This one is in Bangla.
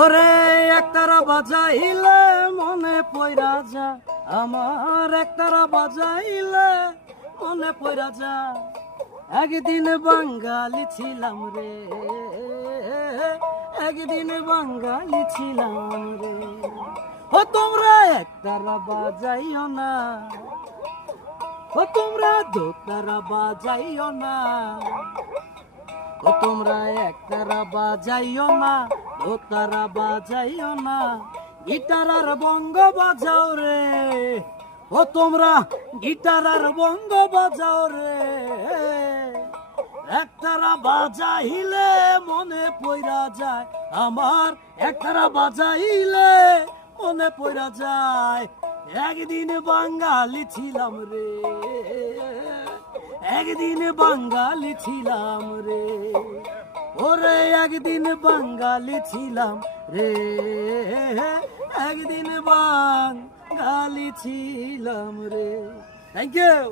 ওরে একতারা বাজাইলে মনে পয়রা যা, আমার একতারা বাজাইলে মনে পয়রা যা। একদিন বাঙালি ছিলাম রে, একদিন বাঙালি ছিলাম রে। ও তোমরা একতারা বাজাইও না, ও তোমরা দোতারা বাজাইও না, ও তোমরা একতারা বাজাইও না, দোতারা বাজাইও না। গিটার আর বঙ্গ বাজাও রে, ও তোমরা গিটার আর বঙ্গ বাজাও রে। একতারা বাজাইলে মনে পয়রা যায়, আমার একতারা বাজাইলে মনে পয়রা যায়। একদিন বাঙালি ছিলাম রে, একদিন বাঙালি ছিলাম রে। ওরে একদিন বাঙালি ছিলাম রে, একদিন বাঙালি ছিলাম রে। Thank you.